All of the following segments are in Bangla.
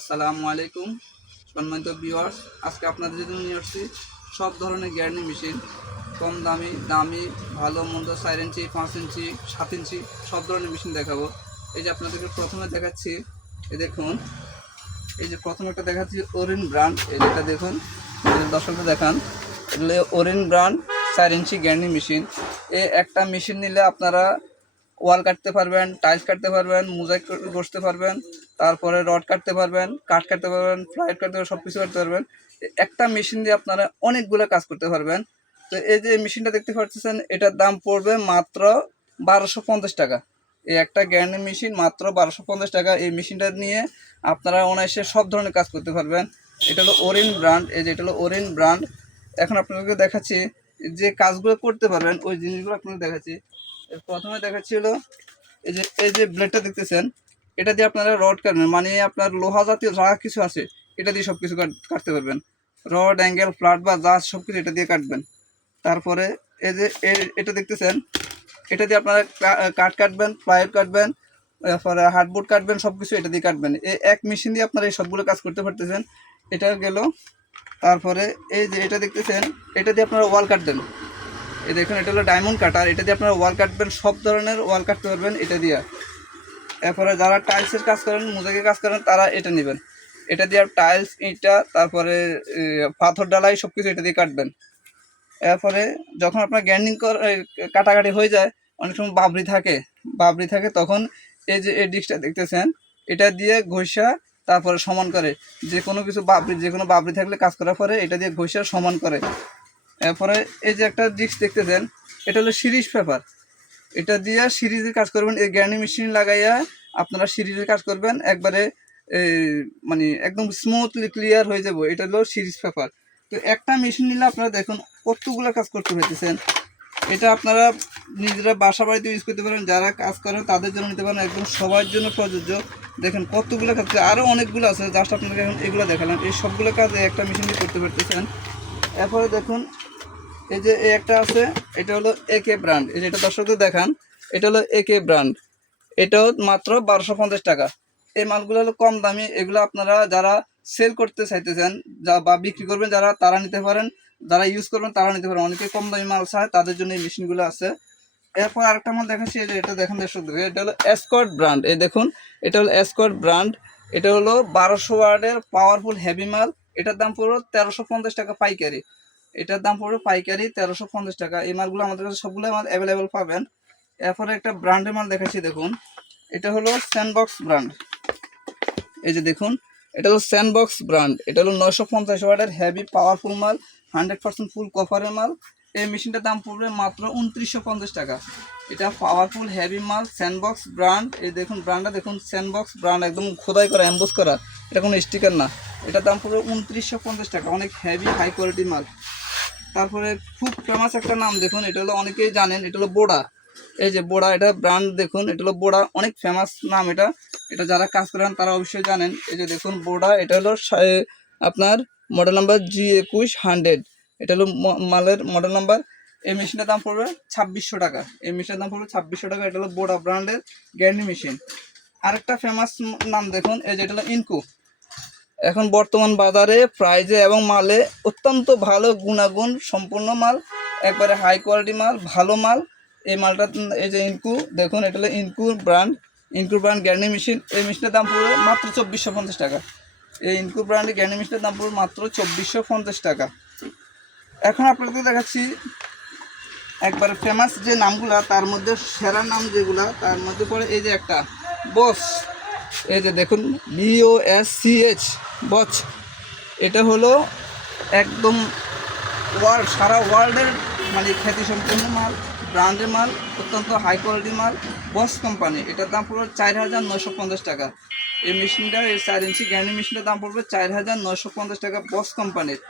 আসসালামু আলাইকুম, সম্মানিত ভিউয়ার্স আজকে আপনাদের জন্য নিয়ে আসছি সব ধরনের গ্যার্নি মেশিন কম দামি দামি, ভালো মন্দ, চার ইঞ্চি, পাঁচ ইঞ্চি, সাত ইঞ্চি, সব ধরনের মেশিন দেখাবো। এই যে আপনাদেরকে প্রথমে দেখাচ্ছি এ দেখুন। এই যে প্রথমে একটা দেখাচ্ছি ওরিন ব্র্যান্ড এই যেটা দেখুন। যে দেখান, এগুলো ওরিন ব্র্যান্ড চার ইঞ্চি গ্যার্নি মেশিন এ একটা মেশিন নিলে আপনারা ওয়াল কাটতে পারবেন টাইলস কাটতে পারবেন মোজাইক বসতে পারবেন। তারপরে রড কাটতে পারবেন, কাঠ কাটতে পারবেন, ফ্লাইট কাটতে পারবেন সব কিছু কাটতে পারবেন। একটা মেশিন দিয়ে আপনারা অনেকগুলো কাজ করতে পারবেন। তো এই যে মেশিনটা দেখতে পাচ্ছেন, এটার দাম পড়বে মাত্র বারোশো পঞ্চাশ টাকা। এই একটা গ্যান্ডি মেশিন মাত্র বারোশো পঞ্চাশ টাকা। এই মেশিনটা নিয়ে আপনারা অনায়াসে সব ধরনের কাজ করতে পারবেন। এটা হলো ওরিন ব্র্যান্ড এই যে এটা হলো ওরিন ব্র্যান্ড এখন আপনাদেরকে দেখাচ্ছি যে কাজগুলো করতে পারবেন, ওই জিনিসগুলো আপনাদের দেখাচ্ছি। প্রথমে দেখাচ্ছি হলো এই যে এই যে ব্লেডটা দেখতেছেন এটা দিয়ে আপনারা রড কাটবেন মানে আপনার লোহা জাতীয় যা কিছু আছে, এটা দিয়ে সব কিছু কাটতে পারবেন। রড, অ্যাঙ্গেল ফ্ল্যাট বা যা সব কিছু এটা দিয়ে কাটবেন। তারপরে এই যে এটা দেখতেছেন, এটা দিয়ে আপনারা কাঠ কাটবেন, প্লাইউড কাটবেন, তারপরে হার্ডবোর্ড কাটবেন সব কিছু এটা দিয়ে কাটবেন। এই এক মেশিন দিয়ে আপনারা এই সবগুলো কাজ করতে পারতেছেন। এটা গেল, তারপরে এই যে এটা দেখতেছেন, এটা দিয়ে আপনারা ওয়াল কাটবেন। এই দেখুন, এটা হলো ডায়মন্ড কাটার, এটা দিয়ে আপনারা ওয়াল কাটবেন, সব ধরনের ওয়াল কাটতে পারবেন এটা দিয়ে। এরপরে যারা টাইলসের কাজ করেন মোজাইকের কাজ করেন, তারা এটা নেবেন। এটা দিয়ে টাইলস ইটা তারপরে পাথর, ডালাই সব কিছু এটা দিয়ে কাটবেন। এরপরে যখন আপনার গ্যান্ডিং কাটাকাটি হয়ে যায়, অনেক সময় বাবরি থাকে। বাবরি থাকে, তখন এই যে, এই ডিস্কটা দেখতেছেন, এটা দিয়ে ঘষা, তারপরে সমান করে। যে কোনো কিছু বাবরি, যে কোনো বাবরি থাকলে কাজ করার পরে এটা দিয়ে ঘষা, সমান করে। এরপরে এই যে একটা ডিস্ক দেখতেছেন, এটা হলো সিরিজ পেপার এটা দিয়ে সিরিজের কাজ করবেন, এই গ্যানি মেশিন লাগাইয়া আপনারা সিরিজের কাজ করবেন, একবারে মানে একদম স্মুথলি ক্লিয়ার হয়ে যাব। এটা হলো সিরিজ পেপার তো একটা মেশিন নিলে আপনারা দেখুন কতগুলো কাজ করতে পেরেছেন এটা আপনারা নিজেরা বাসা বাড়িতে ইউজ করতে পারেন, যারা কাজ করেন তাদের জন্য নিতে পারেন, একদম সবার জন্য প্রযোজ্য। দেখেন কতগুলো কাজ আরও অনেকগুলো আছে জাস্ট আপনাকে এখন এগুলো দেখালাম। এই সবগুলো কাজ একটা মেশিন দিয়ে করতে পারতেছেন। এরপরে দেখুন এই যে একটা আছে, এটা হলো একে ব্র্যান্ড এই যে এটা দর্শকদের দেখান, এটা হলো একে ব্র্যান্ড এটাও মাত্র বারোশো পঞ্চাশ টাকা। এই মালগুলো হলো কম দামি, এগুলো আপনারা যারা সেল করতে চাইতেছেন, যা বা বিক্রি করবেন, যারা তারা নিতে পারেন, যারা ইউজ করবেন, তারা নিতে পারেন। অনেকে কম দামি মাল চায়, তাদের জন্য এই মেশিনগুলো আছে। এরপর আরেকটা মাল দেখাচ্ছি, এই যে এটা দেখেন দর্শকদের এটা হলো এসকট ব্র্যান্ড এই দেখুন, এটা হলো এসকট ব্র্যান্ড এটা হলো বারোশো ওয়ার্ডের পাওয়ারফুল হেভি মাল। এটার দাম পুরো তেরোশো পঞ্চাশ টাকা পাইকারি। এটার দাম পড়বে পাইকারি তেরোশো পঞ্চাশ টাকা। এই মালগুলো আমাদের কাছে সবগুলো মাল অ্যাভেলেবেল পাবেন। এরপরে একটা ব্র্যান্ডের মাল দেখাচ্ছি, দেখুন। এটা হলো স্যান্ডবক্স ব্র্যান্ড এই যে দেখুন, এটা হলো স্যান্ডবক্স ব্র্যান্ড এটা হলো নয়শো পঞ্চাশ ওয়াটের হেভি পাওয়ারফুল মাল হান্ড্রেড পার্সেন্ট ফুল কভারের মাল। এই মেশিনটার দাম পড়বে মাত্র উনত্রিশশো পঞ্চাশ টাকা। এটা পাওয়ারফুল হেভি মাল স্যান্ডবক্স ব্র্যান্ড এই দেখুন ব্র্যান্ডটা দেখুন স্যান্ডবক্স ব্র্যান্ড একদম খোদাই করা অ্যাম্বোস করা। এটা কোনো স্টিকার না। এটার দাম পড়বে উনত্রিশশো পঞ্চাশ টাকা, অনেক হেভি হাই কোয়ালিটির মাল। তারপরে খুব ফেমাস একটা নাম দেখুন, এটা হলো অনেকেই জানেন, এটা হলো বোড়া। এই যে বোড়া, এটা ব্র্যান্ড দেখুন, এটা হলো বোড়া, অনেক ফেমাস নাম এটা। এটা যারা কাজ করেন তারা অবশ্যই জানেন। এই যে দেখুন বোড়া, এটা হলো আপনার মডেল নাম্বার জি একুশ হান্ড্রেড এটা হলো মালের মডেল নাম্বার এই মেশিনের দাম পড়বে ছাব্বিশশো টাকা। এই মেশিনের দাম পড়বে ছাব্বিশশো টাকা। এটা হলো বোড়া ব্র্যান্ডের গ্যান্ডি মেশিন আরেকটা ফেমাস নাম দেখুন, এই যে এটা হলো ইনকু এখন বর্তমান বাজারে প্রাইজে এবং মালে অত্যন্ত ভালো গুণাগুণ সম্পূর্ণ মাল, একবারে হাই কোয়ালিটি মাল, ভালো মাল। এই মালটা, এই যে ইনকু দেখুন, এটা হলো ইনকু ব্র্যান্ড ইনকু ব্র্যান্ড গ্যান্ডি মেশিন এই মেশিনের দাম পড়বে মাত্র চব্বিশশো পঞ্চাশ টাকা। এই ইনকু ব্র্যান্ডের গ্যান্ডি মেশিনের দাম পড়বে মাত্র চব্বিশশো পঞ্চাশ টাকা। এখন আপনাদের দেখাচ্ছি, একবার ফেমাস যে নামগুলা, তার মধ্যে সেরা নাম যেগুলা, তার মধ্যে পড়ে এই যে একটা বস এই যে দেখুন বিও এস সি এইচ বচ, এটা হলো একদম ওয়ার্ল্ড সারা ওয়ার্ল্ডের মানে খ্যাতি সম্পন্ন মাল ব্র্যান্ডের মাল, অত্যন্ত হাই কোয়ালিটির মাল বস কোম্পানি এটার দাম পড়বে চার হাজার নশো পঞ্চাশ টাকা। এই মেশিনটার এই চার ইঞ্চি গ্যান্ডি মেশিনটার দাম পড়বে চার হাজার নশো পঞ্চাশ টাকা বস কোম্পানির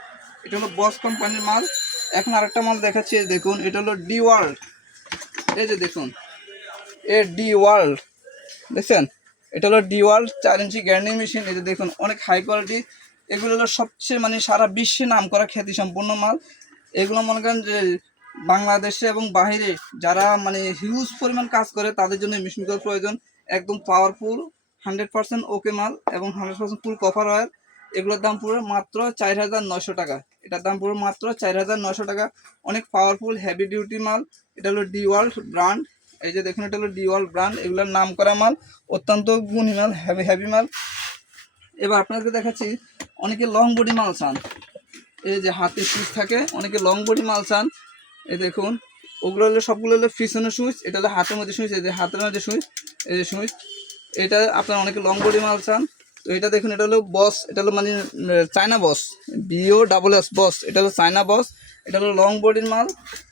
এটা হলো বস কোম্পানির মাল। এখন আরেকটা মাল দেখাচ্ছি দেখুন, এটা হলো ডি ওয়ার্ল্ড এই যে দেখুন এ ডি ওয়ার্ল্ড দেখছেন? এটা হলো ডি ওয়ার্ল্ড চার ইঞ্চি গ্যান্ডিং মেশিন যে দেখুন, অনেক হাই কোয়ালিটি এগুলো হলো সবচেয়ে মানে সারা বিশ্বে নাম করা খ্যাতি সম্পূর্ণ মাল। এগুলো মনে করেন যে বাংলাদেশে এবং বাইরে যারা মানে হিউজ পরিমাণ কাজ করে, তাদের জন্য এই মেশিনগুলোর প্রয়োজন। একদম পাওয়ারফুল হান্ড্রেড পার্সেন্ট ওকে মাল এবং হান্ড্রেড পার্সেন্ট ফুল কভার ওয়ার এগুলোর দাম পুরো মাত্র চার হাজার নশো টাকা। এটার দাম পুরো মাত্র চার হাজার নশো টাকা। অনেক পাওয়ারফুল হেভি ডিউটি মাল। এটা হলো ডি ওয়ার্ল্ড ব্র্যান্ড এই যে দেখুন, এটা হলো ডিওয়াল ব্র্যান্ড এগুলোর নাম করা মাল, অত্যন্ত গুণী মাল হেভি হেভি মাল। এবার আপনাদেরকে দেখাচ্ছি, অনেকে লং বডি মাল চান। এই যে হাতে সুইচ থাকে, অনেকে লং বডি মাল চান। এই দেখুন, ওগুলো হলো সবগুলো হলো পিছনের সুইচ এটা হলো হাতের মধ্যে সুইচ এই যে হাতের মধ্যে সুইচ এই যে সুইচ এটা আপনার অনেকে লং বডি মাল চান। তো এটা দেখুন, এটা হলো বস, এটা হলো মানে চায়না বস বিও ডাবল এস বস, এটা হলো চায়না বস, এটা হলো লং বডির মাল,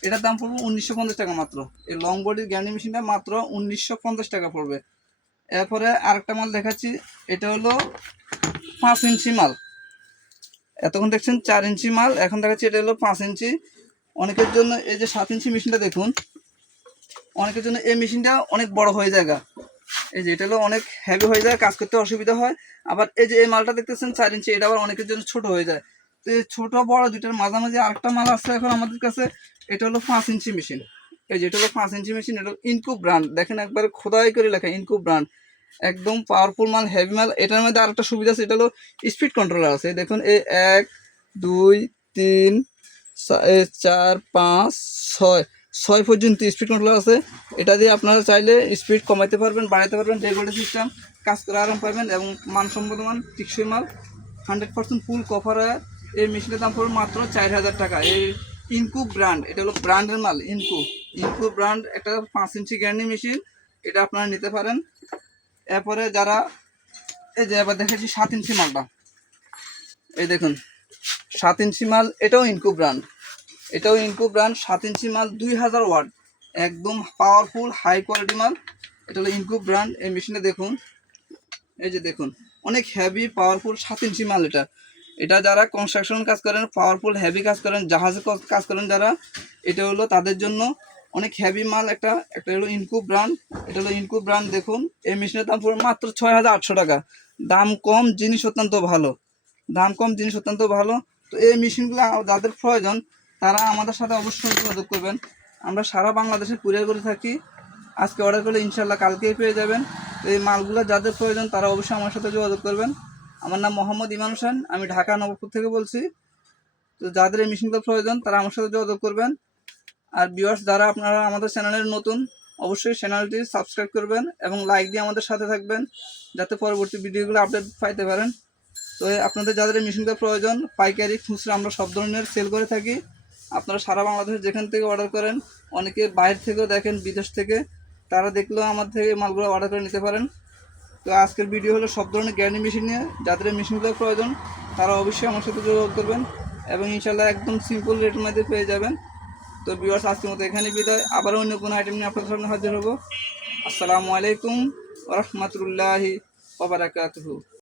এটার দাম পড়বে উনিশশো পঞ্চাশ টাকা মাত্র। এই লং বডির গ্যান্ডি মেশিনটা মাত্র উনিশশো পঞ্চাশ টাকা পড়বে। এরপরে আরেকটা মাল দেখাচ্ছি, এটা হলো পাঁচ ইঞ্চি মাল। এতক্ষণ দেখছেন চার ইঞ্চি মাল, এখন দেখাচ্ছি এটা হলো পাঁচ ইঞ্চি। অনেকের জন্য এই যে সাত ইঞ্চি মেশিনটা দেখুন, অনেকের জন্য এই মেশিনটা অনেক বড় হয়ে যায় গা। এই যে, এটা হলো অনেক হেভি হয়ে যায়, কাজ করতে অসুবিধা হয়। আবার এই যে, এই মালটা দেখতেছেন, চার ইঞ্চি, এটা আবার অনেকের জন্য ছোট হয়ে যায়। তো এই ছোট, বড় দুইটার মাঝামাঝি আরেকটা মাল আছে এখন আমাদের কাছে, এটা হলো পাঁচ ইঞ্চি মেশিন এই যে, এটা হলো পাঁচ ইঞ্চি মেশিন এটা ইনকু ব্র্যান্ড দেখেন একবারে খোদাই করে লেখা ইনকু ব্র্যান্ড একদম পাওয়ারফুল মাল হেভি মাল। এটার মধ্যে আরেকটা সুবিধা আছে, এটা হলো স্পিড কন্ট্রোলার আছে। দেখুন, এই এক, দুই, তিন চার, পাঁচ, ছয়। ছয় পর্যন্ত স্পিড কন্ট্রোলার আছে। এটা দিয়ে আপনারা চাইলে স্পিড কমাইতে পারবেন, বাড়াইতে পারবেন রেগুলেটর সিস্টেম কাজ করে আরাম পাবেন এবং মানসম্মত মান টিকসই মাল। হান্ড্রেড পার্সেন্ট ফুল কভার এই মেশিনের দাম পড়বে মাত্র চার হাজার টাকা। এই ইনকু ব্র্যান্ড এটা হলো ব্র্যান্ডের মাল ইনকু ইনকু ব্র্যান্ড একটা পাঁচ ইঞ্চি গ্যান্ডি মেশিন এটা আপনারা নিতে পারেন। এরপরে যারা, এই যে এবার দেখেছি সাত ইঞ্চি মালটা। এই দেখুন, সাত ইঞ্চি মাল, এটাও ইনকু ব্র্যান্ড এটাও ইনকু ব্র্যান্ড, সাত ইঞ্চি মাল, দুই হাজার ওয়াট। একদম পাওয়ারফুল হাই কোয়ালিটি মাল। এটা হলো ইনকু ব্র্যান্ড, এই মেশিনটা দেখুন। এই যে দেখুন, অনেক হেভি পাওয়ারফুল সাত ইঞ্চি মাল এটা। এটা যারা কনস্ট্রাকশন কাজ করেন পাওয়ারফুল হেভি কাজ করেন, জাহাজে কাজ করেন যারা, এটা হলো তাদের জন্য অনেক হেভি মাল একটা একটা হলো ইনকু ব্র্যান্ড। এটা হলো ইনকু ব্র্যান্ড, দেখুন, এই মেশিনের দাম পুরো মাত্র ছয় হাজার আটশো টাকা। দাম কম জিনিস অত্যন্ত ভালো। দাম কম জিনিস অত্যন্ত ভালো। তো এই মেশিনগুলো যাদের প্রয়োজন তারা আমাদের সাথে অবশ্যই যোগাযোগ করবেন। আমরা সারা বাংলাদেশে কুরিয়ার করে থাকি। আজকে অর্ডার করলে ইনশাল্লাহ কালকেই পেয়ে যাবেন। এই মালগুলো যাদের প্রয়োজন, তারা অবশ্যই আমার সাথে যোগাযোগ করবেন। আমার নাম মোহাম্মদ ইমান হোসেন, আমি ঢাকা নবপুর থেকে বলছি। তো যাদের এই মেশিনগুলো প্রয়োজন, তারা আমার সাথে যোগাযোগ করবেন। আর ভিউয়ার্স যারা আপনারা আমাদের চ্যানেলের নতুন, অবশ্যই চ্যানেলটি সাবস্ক্রাইব করবেন এবং লাইক দিয়ে আমাদের সাথে থাকবেন, যাতে পরবর্তী ভিডিওগুলো আপডেট পাইতে পারেন। তো আপনাদের যাদের এই মেশিনগুলো প্রয়োজন, পাইকারি, খুচরা, আমরা সব ধরনের সেল করে থাকি। আপনারা সারা বাংলাদেশে যেখান থেকে অর্ডার করেন, অনেকে বাইরে থেকেও দেখেন, বিদেশ থেকে, তারা দেখলেও আমার থেকে মালগুলো অর্ডার করে নিতে পারেন। তো আজকের ভিডিও হলো সব ধরনের গ্যারান্টি মেশিন নিয়ে, যাদের মেশিনগুলো প্রয়োজন, তারা অবশ্যই আমার সাথে যোগাযোগ করবেন এবং ইনশাল্লাহ একদম সিম্পল রেটের মধ্যে পেয়ে যাবেন। তো ভিউয়ার্স আজকের মতো এখানে বিদায়। আবারও অন্য কোনো আইটেম নিয়ে আপনাদের সামনে হাজির হব। আসসালামু আলাইকুম ওরহমতুল্লাহি ওবরাকাতুহু